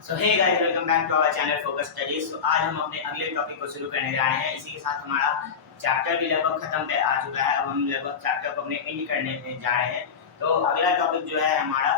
So hey guys, welcome back to our channel Focus Studies. तो आज हम अपने अगले टॉपिक को शुरू करने जा रहे हैं। इसी के साथ हमारा चैप्टर भी लगभग खत्म पे आ चुका है। अब हम लगभग चैप्टर को अपने एंड करने जा रहे हैं। तो अगला टॉपिक जो है हमारा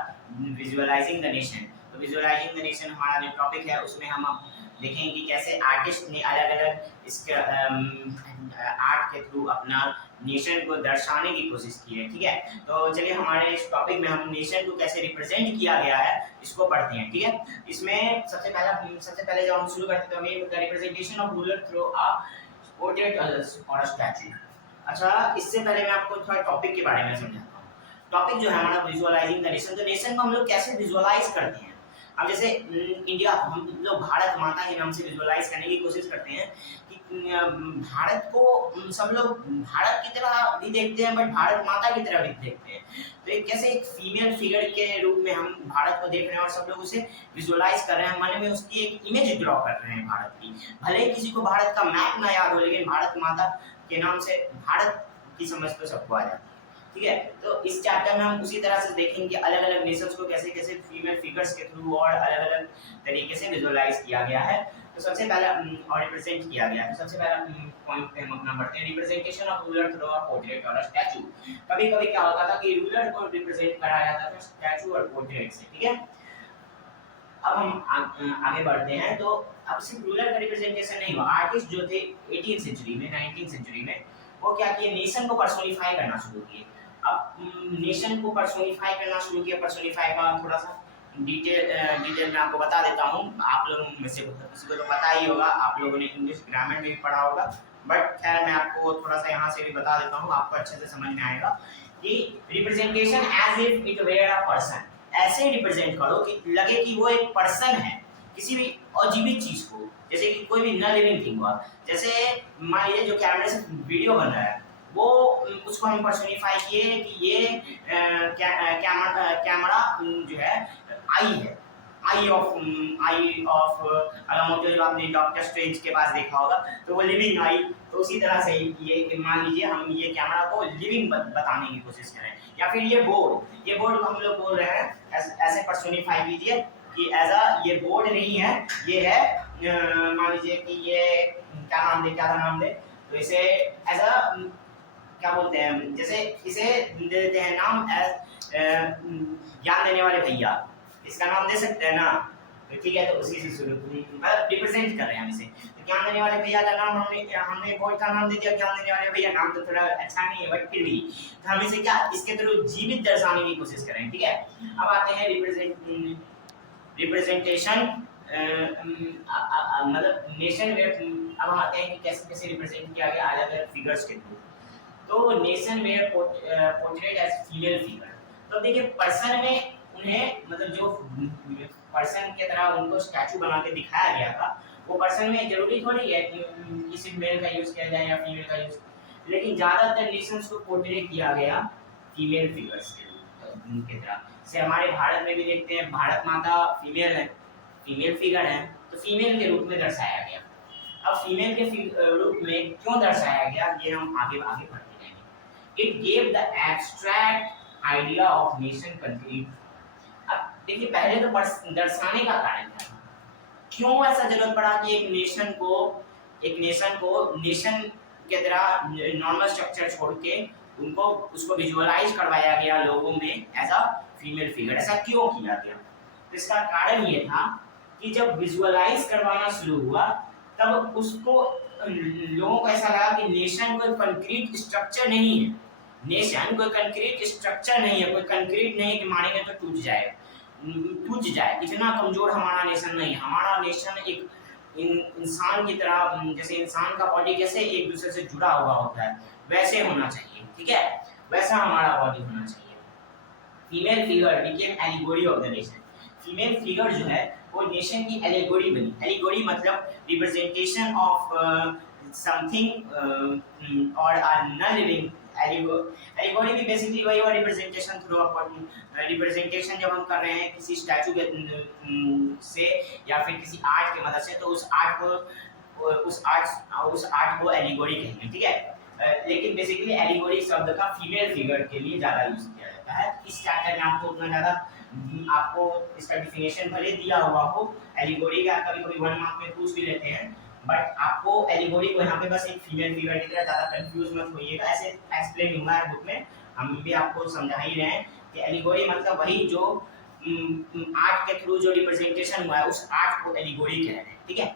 विजुअलाइजिंग द नेशन। तो विजुअलाइजिंग द नेशन हमारा जो टॉपिक है उसमें हम अब देखेंगे कि कैसे आर्टिस्ट ने अलग अलग इसके आर्ट के थ्रू अपना नेशन को दर्शाने की कोशिश की है। ठीक है, तो चलिए हमारे इस टॉपिक में हम नेशन को कैसे रिप्रेजेंट किया गया है इसको पढ़ते हैं। ठीक है, इसमें सबसे पहले जब हम शुरू करते हैं तो हमें the representation of ruler through a portrait और अ स्टैचू। अच्छा, इससे पहले मैं आपको थोड़ा टॉपिक के बारे में समझाता हूँ। टॉपिक जो है हमारा विजुअलाइजिंग द नेशन। तो नेशन को हम लोग कैसे विजुअलाइज करते हैं। अब जैसे इंडिया, हम लोग भारत माता के नाम से विजुअलाइज करने की कोशिश करते हैं कि भारत को सब लोग भारत की तरह भी देखते हैं, बट भारत माता की तरह भी देखते हैं। तो एक कैसे एक फीमेल फिगर के रूप में हम भारत को देख रहे हैं और सब लोग उसे विजुअलाइज कर रहे हैं, मन में उसकी एक इमेज ड्रॉ कर रहे हैं भारत की। भले ही किसी को भारत का मैप ना याद हो, लेकिन भारत माता के नाम से भारत की समझ तो सबको आ जाती है। ठीक है, तो इस चैप्टर में हम उसी तरह से देखेंगे कि अलग अलग नेशंस को कैसे कैसे फीमेल फिगर्स के थ्रू और अलग अलग तरीके से विजुअलाइज किया गया है। तो सबसे पहला और रिप्रेजेंट किया गया है। तो सबसे पहला पॉइंट पे हम अपना बढ़ते हैं, representation of ruler through a portrait और अ स्टैचू। कभी कभी क्या होता था कि रूलर को रिप्रेजेंट कराया जाता था स्टैचू और पोर्ट्रेट से। ठीक है, अब हम आगे बढ़ते हैं। तो अब सिर्फ रूलर का रिप्रेजेंटेशन नहीं हुआ, आर्टिस्ट जो थे 18वीं सेंचुरी में 19वीं सेंचुरी में वो क्या किए, नेशन को पर्सोनिफाई करना शुरू किए। अब नेशन को पर्सोनिफाई करना शुरू किया। पर्सोनिफाई का थोड़ा सा डिटेल में आपको बता देता हूँ। आप लोगों में से किसी को तो पता ही होगा, आप लोगों ने इंग्लिश ग्रामर में भी पढ़ा होगा, बट खैर मैं आपको थोड़ा सा यहाँ से भी बता देता हूँ, आपको अच्छे से समझ में आएगा कि representation as if it were a person. ऐसे रिप्रेजेंट करो कि लगे कि वो एक पर्सन है, किसी भी अजीवित चीज को, जैसे कि कोई भी नॉन लिविंग थिंग हुआ। जैसे मान लीजिए जो कैमरे से वीडियो बन रहा है वो उसको हम पर्सोनिफाई किए कि ये कैमरा जो है आई है, आई ऑफ अगामोटो, जो आपने डॉक्टर स्ट्रेंज के पास देखा होगा, तो वो लिविंग आई। तो उसी तरह से ये मान लीजिए हम ये कैमरा को लिविंग बताने की कोशिश करें। या फिर ये बोर्ड को हम लोग बोल रहे हैं ऐसे पर्सोनिफाई कीजिए कि एज अ ये बोर्ड नहीं है, ये है मान लीजिए कि ये क्या नाम दे, तो इसे एज अ क्या बोलते हैं, जैसे इसे दे देते हैं नाम ज्ञान देने वाले भैया, इसका नाम दे सकते हैं ना। तो ठीक है, तो उसी से शुरू रिप्रेजेंट कर रहे हैं हम इसे। तो ज्ञान देने वाले भैया का नाम हमने बोर्ड का नाम दे दिया ज्ञान देने वाले भैया। नाम तो थोड़ा अच्छा नहीं है, बट फिर भी तो हम इसे क्या इसके थ्रू जीवित दर्शाने की कोशिश करें। ठीक है, अब आते हैं रिप्रेजेंटेशन मतलब नेशन में। अब हम आते हैं कि कैसे कैसे रिप्रेजेंट किया गया अलग अलग फिगर्स के थ्रू। तो नेशन में पोर्ट्रेट एज फीमेल फिगर। तो देखिए पर्सन में उन्हें मतलब जो पर्सन की तरह उनको स्टैचू बना के दिखाया गया था, वो पर्सन में जरूरी थोड़ी है कि सिर्फ मेल का यूज किया जाए या फीमेल का यूज, लेकिन ज्यादातर नेशंस को पोर्ट्रेट किया गया फीमेल फिगर्स के तरह से। हमारे भारत में भी देखते हैं भारत माता फीमेल है, फीमेल फिगर है, तो फीमेल के रूप में दर्शाया गया। अब फीमेल के रूप में क्यों दर्शाया गया ये हम आगे आगे पढ़ते जाएंगे। It gave the abstract idea of nation country. अब देखिए पहले तो दर्शाने का कारण था, क्यों ऐसा जरूरत पड़ा कि एक नेशन को नेशन के तरह नॉर्मल स्ट्रक्चर छोड़ के उनको उसको विजुअलाइज करवाया गया लोगों में एज अ फीमेल फिगर। ऐसा क्यों किया गया? तो इसका कारण ये था कि जब विजुअलाइज करवाना शुरू हुआ तब उसको लोगों को ऐसा लगा कि नेशन कोई कंक्रीट स्ट्रक्चर नहीं है, नेशन कोई कंक्रीट स्ट्रक्चर नहीं है, कोई कंक्रीट नहीं कि मारेंगे तो टूट जाए, इतना कमजोर हमारा नेशन नहीं। हमारा नेशन एक इंसान की तरह, जैसे इंसान का बॉडी कैसे एक दूसरे से जुड़ा हुआ होता है वैसे होना चाहिए। ठीक है, वैसा हमारा बॉडी होना चाहिए। Female figure became allegory of the nation. Female figure जो है वो नेशन की एलिगोरी बनी। एलिगोरी मतलब रिप्रेजेंटेशन ऑफ समथिंग और नॉन लिविंग। एलिगोरी भी बेसिकली वही और रिप्रेजेंटेशन थ्रू रिप्रेजेंटेशन जब हम कर रहे हैं किसी स्टैचू के से या फिर किसी आर्ट की मदद से, तो उस आर्ट को एलिगोरी कहेंगे। ठीक है, लेकिन बेसिकली एलिगोरी शब्द का फीमेल फिगर के लिए ज्यादा यूज किया जाता है। इस चैप्टर में आपको उतना ज्यादा आपको इसका डिफिनेशन भले दिया हुआ हो एलिगोरी का, कभी कभी 1 मार्क में पूछ भी लेते हैं, बट आपको एलिगोरी को यहाँ पे बस एक फीमेल फिगर की तरह ज़्यादा कंफ्यूज मत होइएगा, ऐसे एक्सप्लेन हुआ है बुक में, हम भी आपको समझा ही रहे हैं कि एलिगोरी मतलब वही जो आर्ट के थ्रू जो रिप्रेजेंटेशन हुआ है उस आर्ट को एलिगोरी कह रहे हैं, ठीक है।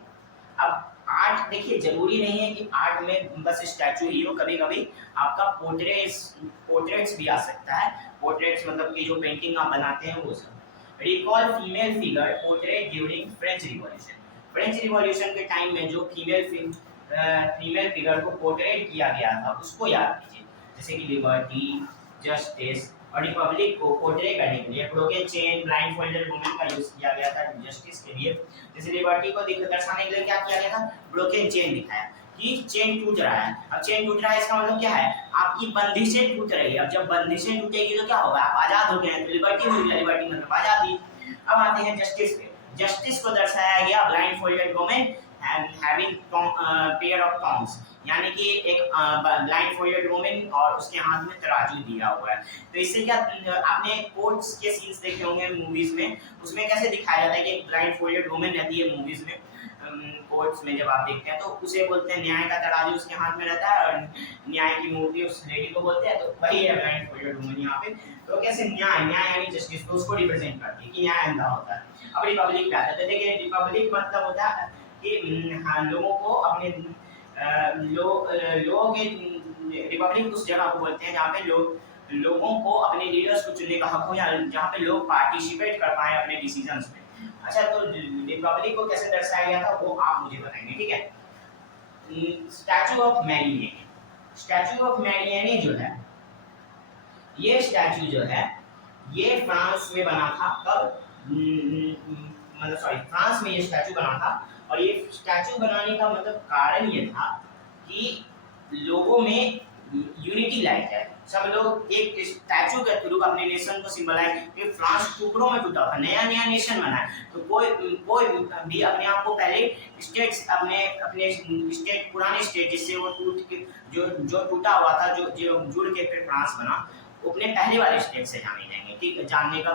अब आर्ट देखिए जरूरी नहीं है कि आर्ट में बस स्टैचू ही हो, कभी कभी आपका पोर्ट्रेट्स भी आ सकता है। पोर्ट्रेट्स मतलब कि जो पेंटिंग आप बनाते हैं वो सब। Recall female figure portrait during French revolution. French revolution के टाइम में जो फीमेल फिगर को पोर्ट्रेट किया गया था उसको याद कीजिए, जैसे कि लिबर्टी, जस्टिस और रिपब्लिक को पोर्ट्रे करने के लिए broken chain, blind folded women का यूज किया गया था जस्टिस के लिए। जैसे लिबर्टी को दर्शाने के लिए क्या किया गया था, ब्रोकन चेन दिखाया कि चेन टूट रहा है। अब चेन टूट रहा है इसका मतलब क्या है, आपकी बंदिशें टूट रही है। अब जब बंदिशें टूटेगी तो क्या होगा, आप आजाद हो गए हैं, तो लिबर्टी मिल गया, लिबर्टी मतलब आजादी। अब आते हैं जस्टिस पे। जस्टिस को दर्शाया गया blind folded women having pair of tongs, यानी कि एक ब्लाइंड फोल्डेड वुमेन और उसके हाथ में तराजू दिया हुआ है। तो इससे क्या, आपने कोर्ट्स के सीन्स देखे होंगे मूवीज में, उसमें कैसे दिखाया जाता है कि एक ब्लाइंड फोल्डेड वुमेन रहती है मूवीज में, कोर्ट्स में जब आप देखते हैं तो उसे बोलते हैं न्याय का तराजू उसके हाथ में रहता है और न्याय की मूर्ति उस लेडी को बोलते हैं, तो वही है ब्लाइंड फोल्डेड वुमेन यहाँ पे। तो कैसे न्याय यानी जस्टिस को उसको रिप्रेजेंट करती है कि न्याय अंधा होता है। अब रिपब्लिक पे आता है, तो देखिए रिपब्लिक मतलब होता है कि हाँ, लोगों को अपने लोगों के रिपब्लिक उस जगह को बोलते हैं जहाँ पे लोगों को अपने लीडर्स को चुनने का हक हो, या जहाँ पे लोग पार्टिसिपेट कर पाए अपने डिसीजंस में। अच्छा, तो रिपब्लिक को कैसे दर्शाया गया था वो आप मुझे बताएंगे, ठीक है। स्टैचू ऑफ मैरियेने, स्टैचू ऑफ मैरियेने जो है, ये स्टैचू जो है ये फ्रांस में बना था। कब, मतलब सॉरी, फ्रांस में ये स्टैचू बना था। और ये स्टैचू बनाने का मतलब कारण ये था कि लोगों में यूनिटी लाई जाए, सब लोग एक स्टैचू के थ्रू अपने नेशन को सिंबलाइज, कि फ्रांस टुकड़ों में टूटा था, नया नया नेशन बना है, तो कोई भी अपने आप को पहले स्टेट्स अपने स्टेट, पुराने स्टेट जिससे वो टूट के जो टूटा हुआ था, जो जुड़ के फिर फ्रांस बना, अपने पहले वाले स्टेट से जाने जाएंगे, ठीक है, जानने का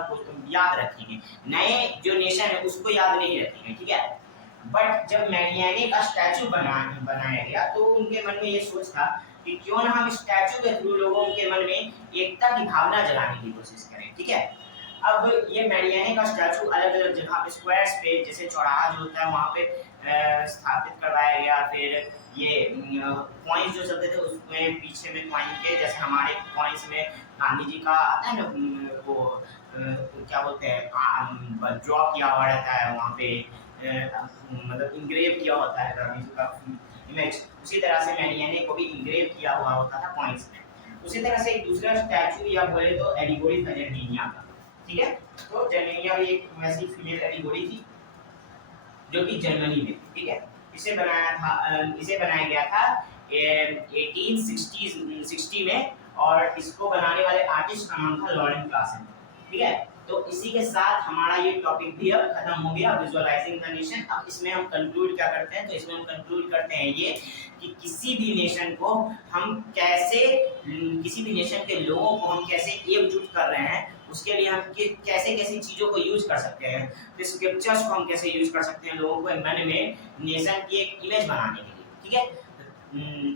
याद रखेंगे, नए जो नेशन है उसको याद नहीं रखेंगे, ठीक है। बट जब मैरियाने का स्टैचू बनाया गया तो उनके मन में ये सोच था कि क्यों ना हम स्टैचू के थ्रू लोगों के मन में एकता की भावना जगाने की कोशिश करें, ठीक है। अब ये मैरियाने का स्टैचू अलग अलग जगह पे, स्क्वायर्स पे, जैसे चौराहा जो होता है वहाँ पे स्थापित करवाया गया। फिर ये कॉइन्स जो चलते थे उसमें पीछे में कॉइन के, जैसे हमारे कॉइन्स में गांधी जी का आता है ना, वो क्या बोलते हैं, ड्रॉ किया हुआ रहता है वहाँ पे, मतलब इंग्रेव किया होता है गांधी जी का इमेज, उसी तरह से मैरियाने को भी इंग्रेव किया हुआ होता था कॉइन्स में। उसी तरह से एक दूसरा स्टैचू या बोले तो एलिगोरी था जर्मेनिया का, ठीक है। तो जर्मेनिया भी एक वैसी फीमेल एलिगोरी थी जो कि जर्मनी में, ठीक है। इसे बनाया गया था 1860 में, और इसको बनाने वाले आर्टिस्ट का नाम था लॉरेंस क्लासन, ठीक है। तो इसी के साथ हमारा ये टॉपिक भी अब खत्म हो गया, विजुअलाइजिंग द नेशन। अब इसमें हम कंक्लूड क्या करते हैं, तो इसमें हम कंक्लूड करते हैं ये कि किसी भी नेशन को हम कैसे, किसी भी नेशन के लोगों को हम कैसे एकजुट कर रहे हैं, उसके लिए हम कैसे कैसी चीज़ों को यूज कर सकते हैं, स्क्रिप्चर्स को हम कैसे यूज कर सकते हैं लोगों को मन में नेशन की एक इमेज बनाने के लिए, ठीक है।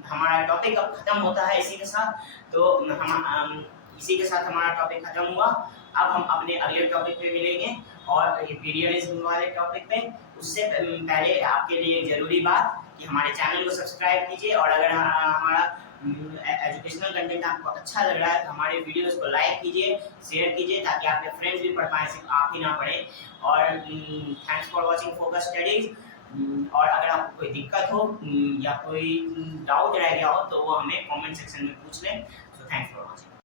हमारा टॉपिक अब खत्म होता है इसी के साथ, तो हम इसी के साथ हमारा टॉपिक खत्म हुआ। अब हम अपने अगले टॉपिक पे मिलेंगे और पीरियडिज्म वाले टॉपिक पे। उससे पहले आपके लिए एक जरूरी बात कि हमारे चैनल को सब्सक्राइब कीजिए, और अगर हमारा एजुकेशनल कंटेंट आपको अच्छा लग रहा है तो हमारे वीडियोस को लाइक कीजिए, शेयर कीजिए, ताकि आपके फ्रेंड्स भी पढ़ पाएँ, सिर्फ आप ही ना पढ़ें। और thanks for watching focus studies. और अगर आपको कोई दिक्कत हो या कोई डाउट रह गया हो तो वो हमें कमेंट सेक्शन में पूछ लें। So thanks for watching.